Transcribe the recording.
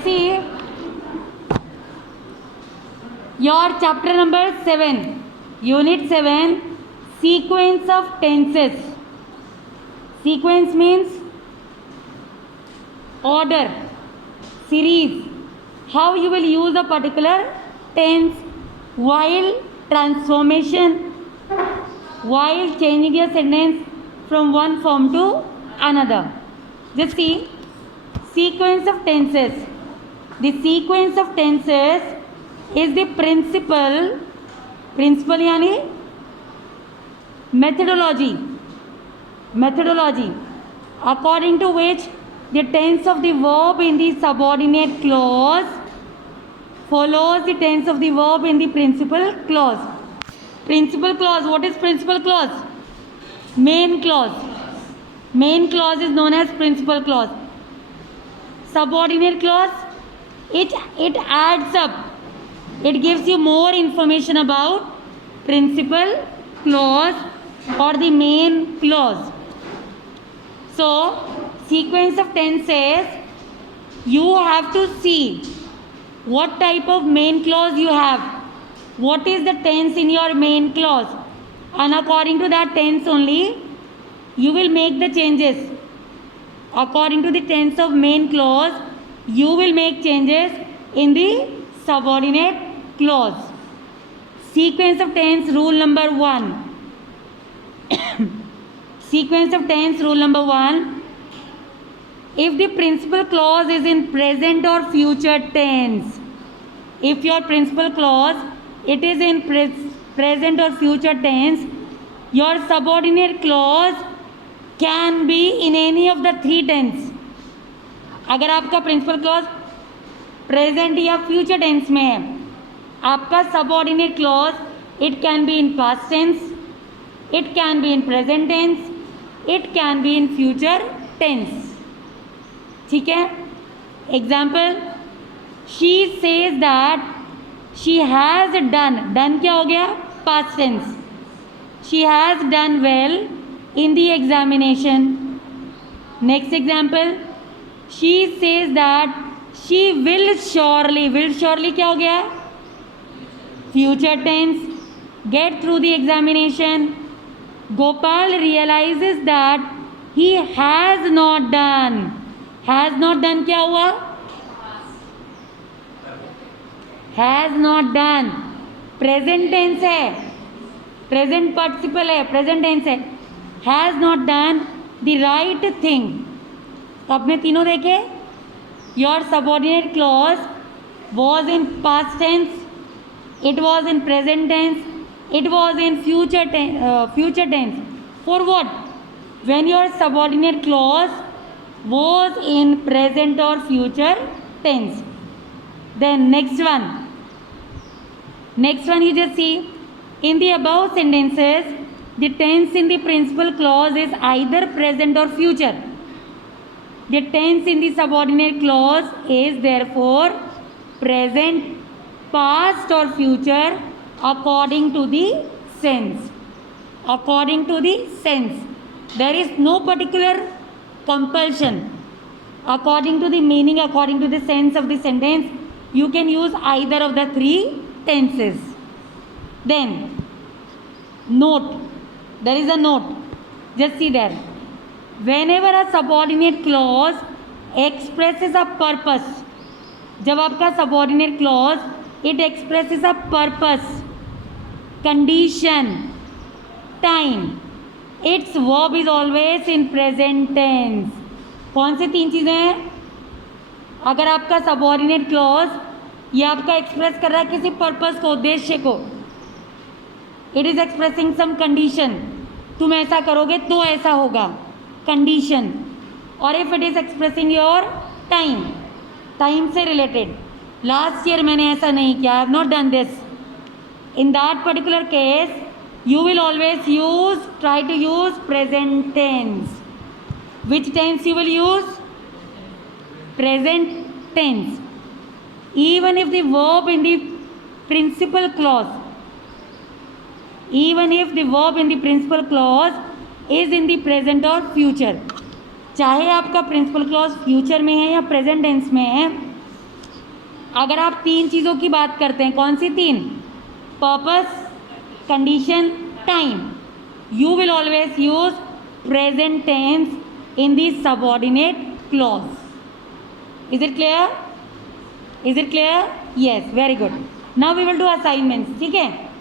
See your chapter number 7, unit 7, sequence of tenses. Sequence means order, series, how you will use a particular tense while transformation, while changing your sentence from one form to another. Just see, sequence of tenses. The sequence of tenses is the principle यानी methodology according to which the tense of the verb in the subordinate clause follows the tense of the verb in the principal clause. Principal clause, what is principal clause? Main clause. Main clause is known as principal clause. Subordinate clause, it adds up, it gives you more information about principal clause or the main clause. So sequence of tenses, you have to see what type of main clause you have, what is the tense in your main clause, and according to that tense only you will make the changes. According to the tense of main clause, you will make changes in the subordinate clause. Sequence of tense rule number 1. Sequence of tense rule number 1. If the principal clause is in present or future tense, if your principal clause it is in present or future tense, your subordinate clause can be in any of the three tense. अगर आपका principal clause present या future tense में है, आपका subordinate clause it can be in past tense, it can be in present tense, it can be in future tense. ठीक है. Example, she says that she has done क्या हो गया? Past tense. She has done well in the examination. Next example, she says that she will surely क्या हो गया? Future tense. Get through the examination. Gopal realizes that he has not done क्या हुआ? Has not done present tense है, present participle है, present tense है. Has not done the right thing. तो आपने तीनों देखे. Your subordinate clause was in past tense, it was in present tense, it was in future tense. For what? When your subordinate clause was in present और future tense. Then next one you just see, in the above sentences the tense in the principal clause is either present or future. The tense in the subordinate clause is therefore present, past or future according to the sense. According to the sense. There is no particular compulsion. According to the meaning, according to the sense of the sentence, you can use either of the three tenses. Then note. There is a note. Just see there. Whenever a subordinate clause expresses a purpose, जब आपका subordinate clause it expresses a purpose, condition, time, its verb is always in present tense. कौन सी तीन चीज़ें हैं? अगर आपका subordinate clause ये आपका express कर रहा है किसी purpose को, उद्देश्य को, it is expressing some condition, तुम ऐसा करोगे तो ऐसा होगा, condition. और if it is expressing your time से related, last year मैंने ऐसा नहीं किया, I have not done this. In that particular case you will always try to use present tense. Which tense you will use? Present tense. Even if the verb in the principal clause is in the present or future, चाहे आपका principal clause future में है या present tense में है, अगर आप तीन चीज़ों की बात करते हैं, कौन सी तीन? Purpose, condition, time, you will always use present tense in the subordinate clause. Is it clear? Is it clear? Yes, very good. Now we will do assignments. ठीक है.